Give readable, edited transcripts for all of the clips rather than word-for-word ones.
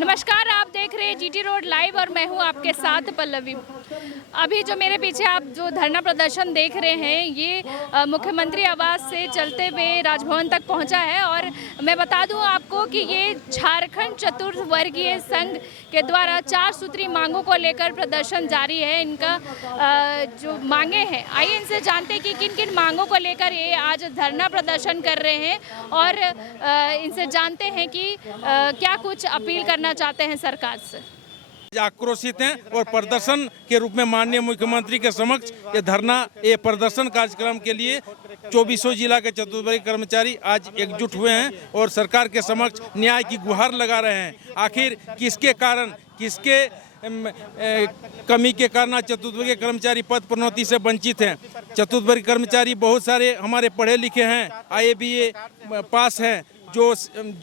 नमस्कार, आप देख रहे हैं जीटी रोड लाइव और मैं हूं आपके साथ पल्लवी। अभी जो मेरे पीछे आप जो धरना प्रदर्शन देख रहे हैं ये मुख्यमंत्री आवास से चलते हुए राजभवन तक पहुंचा है। और मैं बता दूं आपको कि ये झारखंड चतुर्थवर्गीय संघ के द्वारा 4 सूत्री मांगों को लेकर प्रदर्शन जारी है। इनका जो मांगे हैं, आइए इनसे जानते हैं कि किन किन मांगों को लेकर ये आज धरना प्रदर्शन कर रहे हैं और इनसे जानते हैं कि क्या कुछ अपील करना चाहते हैं सरकार से। आक्रोशित हैं और प्रदर्शन के रूप में माननीय मुख्यमंत्री के समक्ष ये प्रदर्शन कार्यक्रम के लिए 24 जिला के चतुर्थवर्गीय कर्मचारी आज एकजुट हुए हैं और सरकार के समक्ष न्याय की गुहार लगा रहे हैं। आखिर किसके कारण, किसके कमी के कारण चतुर्थवर्गीय कर्मचारी पद प्रोन्नति से वंचित हैं। चतुर्थवर्गीय कर्मचारी बहुत सारे हमारे पढ़े लिखे हैं, IABA पास हैं, जो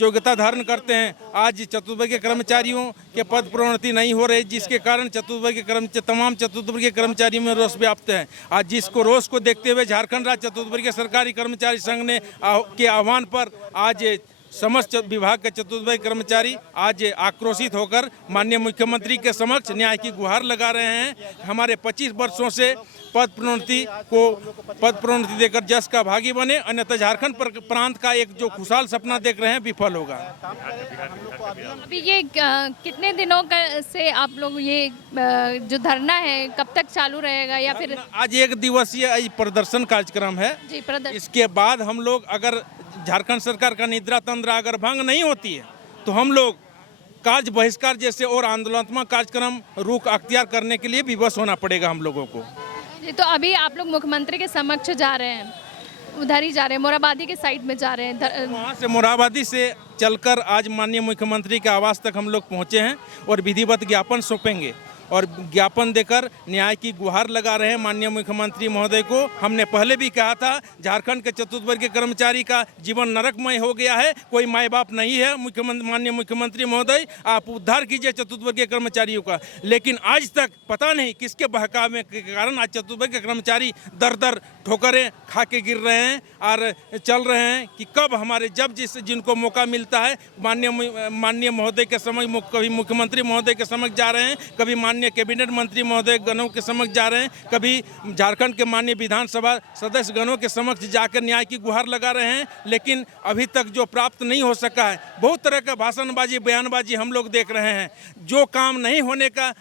योग्यता धारण करते हैं। आज चतुर्थवर्गीय कर्मचारियों के पद प्रोन्नति नहीं हो रही, जिसके कारण तमाम चतुर्थवर्गीय कर्मचारियों में रोष व्याप्त है। आज जिसको रोष को देखते हुए झारखंड राज्य चतुर्थवर्गीय सरकारी कर्मचारी संघ ने के आह्वान पर आज समस्त विभाग के चतुर्थवर्गीय कर्मचारी आज आक्रोशित होकर माननीय मुख्यमंत्री के समक्ष न्याय की गुहार लगा रहे हैं। हमारे 25 वर्षों से पद प्रोन्नति देकर जस का भागी बने, अन्यथा झारखंड प्रांत का एक जो खुशहाल सपना देख रहे हैं विफल होगा। अभी ये कितने दिनों से आप लोग ये जो धरना है कब तक चालू रहेगा या फिर? आज 1 दिवसीय प्रदर्शन कार्यक्रम है जी। इसके बाद हम लोग अगर झारखंड सरकार का निद्रा तंत्र अगर भंग नहीं होती है तो हम लोग कार्य बहिष्कार जैसे और आंदोलनात्मक कार्यक्रम रुख अख्तियार करने के लिए विवश होना पड़ेगा हम लोगों को। तो अभी आप लोग मुख्यमंत्री के समक्ष जा रहे हैं, उधर ही जा रहे हैं, मोराबादी के साइड में जा रहे हैं। वहाँ से मोराबादी से चलकर आज माननीय मुख्यमंत्री के आवास तक हम लोग पहुँचे हैं और विधिवत ज्ञापन सौंपेंगे और ज्ञापन देकर न्याय की गुहार लगा रहे हैं माननीय मुख्यमंत्री महोदय को। हमने पहले भी कहा था झारखंड के चतुर्थवर्गीय कर्मचारी का जीवन नरकमय हो गया है, कोई माई बाप नहीं है। माननीय मुख्यमंत्री महोदय, आप उद्धार कीजिए चतुर्थवर्गीय कर्मचारियों का। लेकिन आज तक पता नहीं किसके बहकावे के कारण आज चतुर्थवर्गीय कर्मचारी दर दर ठोकरें खा के गिर रहे हैं और चल रहे हैं कि कब हमारे जिनको मौका मिलता है माननीय महोदय के समक्ष, कभी मुख्यमंत्री महोदय के समक्ष जा रहे हैं, कभी माननीय कैबिनेट मंत्री महोदय गणों के समक्ष जा रहे हैं, कभी झारखंड के माननीय विधानसभा सदस्य गणों के समक्ष जाकर न्याय की गुहार लगा रहे हैं। लेकिन अभी तक जो प्राप्त नहीं हो सका है, बहुत तरह का भाषणबाजी बयानबाजी हम लोग देख रहे हैं। जो काम नहीं होने का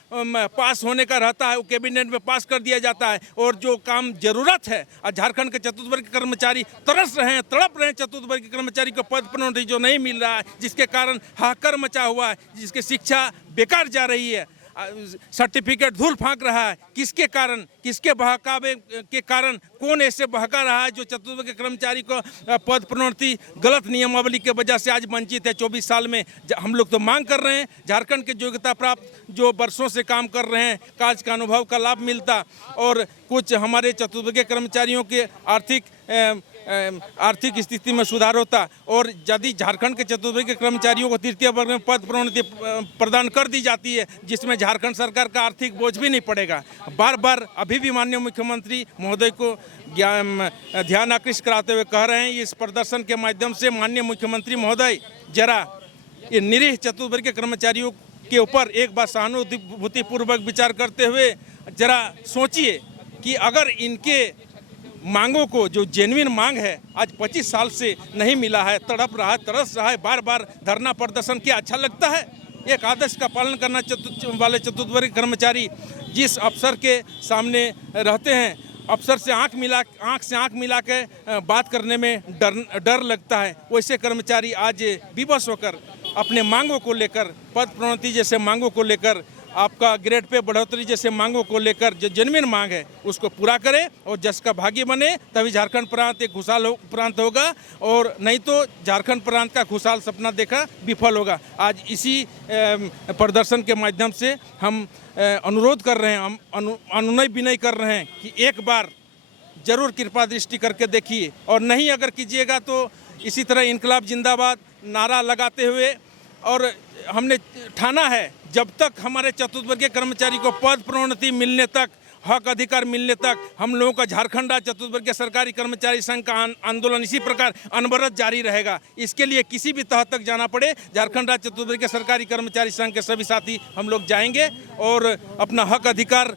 पास होने का रहता है वो कैबिनेट में पास कर दिया जाता है और जो काम जरूरत है और झारखंड के चतुर्थवर्गीय कर्मचारी तरस रहे हैं, तड़प रहे हैं। चतुर्थवर्गीय कर्मचारी को पद प्रोन्नति जो नहीं मिल रहा है, जिसके कारण हाहाकार मचा हुआ है, जिसकी शिक्षा बेकार जा रही है, सर्टिफिकेट धूल फांक रहा है, किसके कारण, किसके बहकावे के कारण, कौन ऐसे बहका रहा है जो चतुर्थवर्गीय कर्मचारी को पद प्रोन्नति गलत नियमावली के वजह से आज वंचित है। 24 साल में हम लोग तो मांग कर रहे हैं झारखंड के योग्यता प्राप्त जो वर्षों से काम कर रहे हैं, कार्य का अनुभव का लाभ मिलता और कुछ हमारे चतुर्थवर्गीय कर्मचारियों के आर्थिक स्थिति में सुधार होता और यदि झारखंड के चतुर्थवर्गीय कर्मचारियों को तृतीय वर्ग में पद प्रोन्नति प्रदान कर दी जाती है, जिसमें झारखंड सरकार का आर्थिक बोझ भी नहीं पड़ेगा। बार बार अभी भी माननीय मुख्यमंत्री महोदय को ध्यान आकृष्ट कराते हुए कह रहे हैं, इस प्रदर्शन के माध्यम से माननीय मुख्यमंत्री महोदय जरा ये निरीह चतुर्थवर्गीय कर्मचारियों के ऊपर एक बार सहानुभूतिपूर्वक विचार करते हुए जरा सोचिए कि अगर इनके मांगों को, जो जेन्युइन मांग है, आज 25 साल से नहीं मिला है, तड़प रहा है, तरस रहा है, बार बार धरना प्रदर्शन क्या अच्छा लगता है? एक आदर्श का पालन करना वाले चतुर्थवर्गीय कर्मचारी जिस अफसर के सामने रहते हैं, अफसर से आंख से आंख मिला के बात करने में डर लगता है। वैसे कर्मचारी आज विवश होकर अपने मांगों को लेकर, पद प्रोन्नति जैसे मांगों को लेकर, आपका ग्रेड पे बढ़ोतरी जैसे मांगों को लेकर जो जेन्युइन मांग है उसको पूरा करें और जस का भागी बने, तभी झारखंड प्रांत एक खुशहाल प्रांत होगा और नहीं तो झारखंड प्रांत का खुशहाल सपना देखा विफल होगा। आज इसी प्रदर्शन के माध्यम से हम अनुरोध कर रहे हैं, हम अनुनय विनय कर रहे हैं कि एक बार जरूर कृपा दृष्टि करके देखिए और नहीं अगर कीजिएगा तो इसी तरह इनकलाब जिंदाबाद नारा लगाते हुए, और हमने ठाना है जब तक हमारे चतुर्थवर्गीय कर्मचारी को पद प्रोन्नति मिलने तक हक अधिकार मिलने तक हम लोगों का झारखंड राज्य चतुर्वर्गीय सरकारी कर्मचारी संघ का आंदोलन इसी प्रकार अनवरत जारी रहेगा। इसके लिए किसी भी तह तक जाना पड़े, झारखंड राज्य चतुर्वर्गीय सरकारी कर्मचारी संघ के सभी साथी हम लोग जाएंगे और अपना हक अधिकार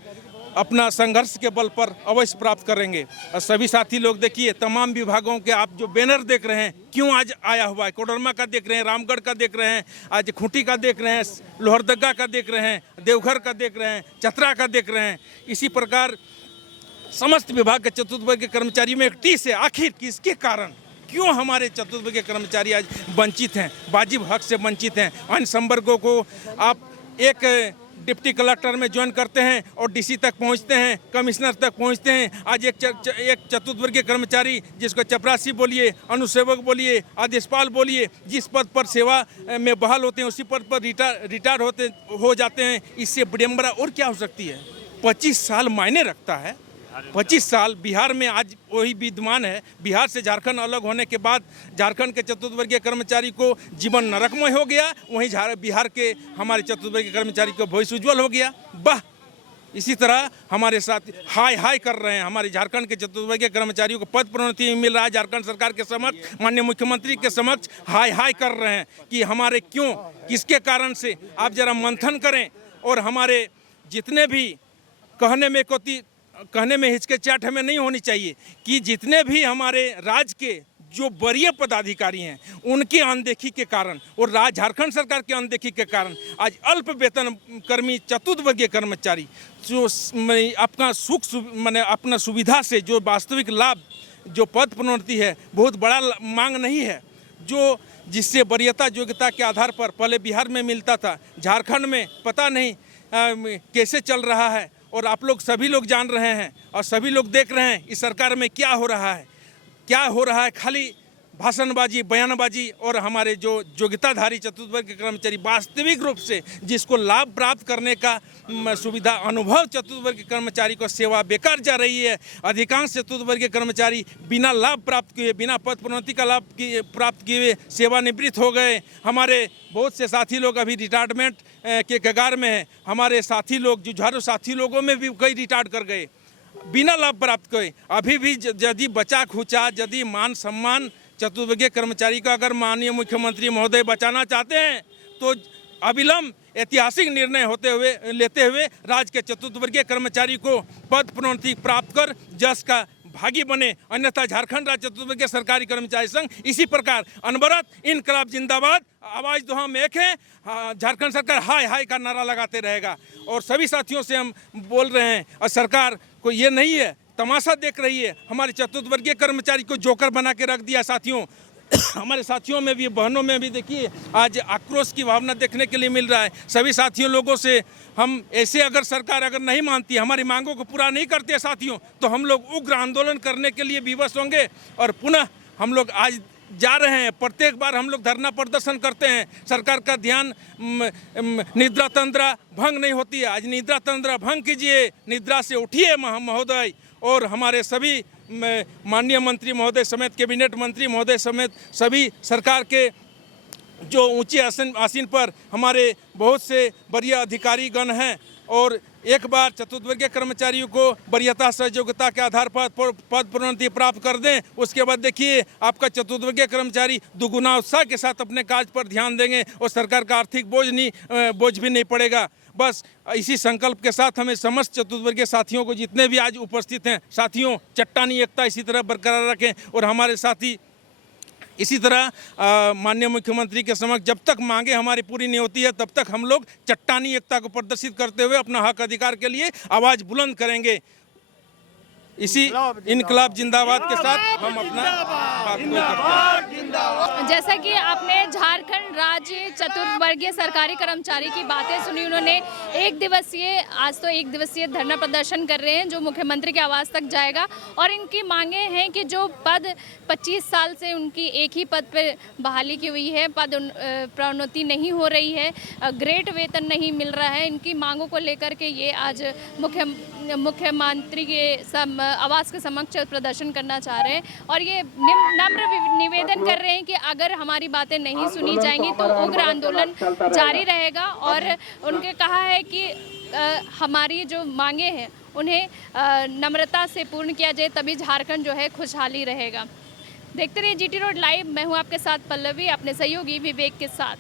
अपना संघर्ष के बल पर अवश्य प्राप्त करेंगे। और सभी साथी लोग देखिए, तमाम विभागों के आप जो बैनर देख रहे हैं, क्यों आज आया हुआ है, कोडरमा का देख रहे हैं, रामगढ़ का देख रहे हैं, आज खूंटी का देख रहे हैं, लोहरदगा का देख रहे हैं, देवघर का देख रहे हैं, चतरा का देख रहे हैं। इसी प्रकार समस्त विभाग के चतुर्वर्गीय कर्मचारियों में एक टीस है, आखिर किसके कारण क्यों हमारे चतुर्वर्गीय कर्मचारी आज वंचित हैं, वाजिब हक से वंचित हैं। अन्य संवर्गों को आप एक डिप्टी कलेक्टर में ज्वाइन करते हैं और डीसी तक पहुंचते हैं, कमिश्नर तक पहुंचते हैं। आज एक चतुर्वर्गीय कर्मचारी, जिसको चपरासी बोलिए, अनुसेवक बोलिए, आदेशपाल बोलिए, जिस पद पर सेवा में बहाल होते हैं उसी पद पर रिटायर हो जाते हैं। इससे विडंबना और क्या हो सकती है। 25 साल मायने रखता है। 25 साल बिहार में आज वही विद्यमान है। बिहार से झारखंड अलग होने के बाद झारखंड के चतुर्वर्गीय कर्मचारी को जीवन नरकमय हो गया, वहीं बिहार के हमारे चतुर्वर्गीय कर्मचारी को भविष्य उज्ज्वल हो गया। वाह, इसी तरह हमारे साथ हाय हाय कर रहे हैं। हमारे झारखंड के चतुर्वर्गीय कर्मचारियों को पद प्रोन्नति मिल रहा है। झारखंड सरकार के समक्ष, माननीय मुख्यमंत्री के समक्ष हाय हाय कर रहे हैं कि हमारे क्यों, किसके कारण से। आप जरा मंथन करें और हमारे जितने भी कहने में हिचकिचाहट हमें नहीं होनी चाहिए कि जितने भी हमारे राज्य के जो वरीय पदाधिकारी हैं उनकी अनदेखी के कारण और झारखंड सरकार की अनदेखी के कारण आज अल्प वेतन कर्मी चतुर्वर्गीय कर्मचारी जो अपना अपना सुविधा से जो वास्तविक लाभ, जो पद प्रोन्नति है, बहुत बड़ा मांग नहीं है, जो जिससे वरीयता योग्यता के आधार पर पहले बिहार में मिलता था, झारखंड में पता नहीं कैसे चल रहा है। और आप लोग सभी लोग जान रहे हैं और सभी लोग देख रहे हैं इस सरकार में क्या हो रहा है। खाली भाषणबाजी, बयानबाजी और हमारे जो योग्यताधारी चतुर्वर्गीय कर्मचारी वास्तविक रूप से जिसको लाभ प्राप्त करने का सुविधा अनुभव चतुर्वर्गीय कर्मचारी को सेवा बेकार जा रही है। अधिकांश चतुर्वर्गीय कर्मचारी बिना लाभ प्राप्त किए, बिना पद प्रोन्नति का लाभ प्राप्त किए सेवानिवृत्त हो गए। हमारे बहुत से साथी लोग अभी रिटायरमेंट के कगार में हैं। हमारे साथी लोग, जुझारू साथी लोगों में भी कई रिटायर कर गए बिना लाभ प्राप्त किए। अभी भी यदि बचा खुचा, यदि मान सम्मान चतुर्वर्गीय कर्मचारी का अगर माननीय मुख्यमंत्री महोदय बचाना चाहते हैं तो अविलंब ऐतिहासिक निर्णय लेते हुए राज्य के चतुर्वर्गीय कर्मचारी को पद प्रोन्नति प्राप्त कर जस का भागी बने, अन्यथा झारखंड राज्य चतुर्वर्गीय सरकारी कर्मचारी संघ इसी प्रकार अनवरत इनकलाब जिंदाबाद, आवाज तो हम एक है, झारखंड सरकार हाय हाय का नारा लगाते रहेगा। और सभी साथियों से हम बोल रहे हैं, और सरकार को ये नहीं है, तमाशा देख रही है। हमारे चतुर्वर्गीय कर्मचारी को जोकर बना के रख दिया साथियों। हमारे साथियों में भी, बहनों में भी देखिए आज आक्रोश की भावना देखने के लिए मिल रहा है। सभी साथियों लोगों से हम ऐसे अगर सरकार अगर नहीं मानती, हमारी मांगों को पूरा नहीं करती है साथियों, तो हम लोग उग्र आंदोलन करने के लिए विवश होंगे। और पुनः हम लोग आज जा रहे हैं, प्रत्येक बार हम लोग धरना प्रदर्शन करते हैं। सरकार का ध्यान निद्रा तंद्रा भंग नहीं होती है। आज निद्रा तंद्रा भंग कीजिए, निद्रा से उठिए महोदय। और हमारे सभी माननीय मंत्री महोदय समेत, कैबिनेट मंत्री महोदय समेत सभी सरकार के जो ऊंचे आसीन पर हमारे बहुत से वरीय अधिकारी गण हैं, और एक बार चतुर्वर्गीय कर्मचारियों को वरीयता सहयोगिता के आधार पर पद प्रोन्नति प्राप्त कर दें, उसके बाद देखिए आपका चतुर्वर्गीय कर्मचारी दुगुना उत्साह के साथ अपने कार्य पर ध्यान देंगे और सरकार का आर्थिक बोझ भी नहीं पड़ेगा। बस इसी संकल्प के साथ हमें समस्त चतुर्वर्गीय साथियों को, जितने भी आज उपस्थित हैं साथियों, चट्टानी एकता इसी तरह बरकरार रखें। और हमारे साथी इसी तरह माननीय मुख्यमंत्री के समक्ष जब तक मांगे हमारी पूरी नहीं होती है, तब तक हम लोग चट्टानी एकता को प्रदर्शित करते हुए अपना हक अधिकार के लिए आवाज़ बुलंद करेंगे। इसी इनकलाब जिंदाबाद के साथ हम अपना बात को करते हैं। जैसा कि आपने झारखंड राज्य चतुर्वर्गीय सरकारी कर्मचारी की बातें सुनी, उन्होंने आज तो एक दिवसीय धरना प्रदर्शन कर रहे हैं जो मुख्यमंत्री के आवास तक जाएगा। और इनकी मांगे हैं कि जो पद 25 साल से उनकी एक ही पद पर बहाली की हुई है, पद प्रोन्नति नहीं हो रही है, ग्रेड वेतन नहीं मिल रहा है, इनकी मांगों को लेकर के ये आज मुख्यमंत्री के आवास के समक्ष प्रदर्शन करना चाह रहे हैं। और ये नम्र निवेदन कर रहे हैं कि अगर हमारी बातें नहीं सुनी जाएंगी तो उग्र आंदोलन जारी रहेगा। और उनके कहा है कि हमारी जो मांगे हैं उन्हें नम्रता से पूर्ण किया जाए, तभी झारखंड जो है खुशहाली रहेगा। देखते रहिए जीटी रोड लाइव। मैं हूँ आपके साथ पल्लवी, अपने सहयोगी विवेक के साथ।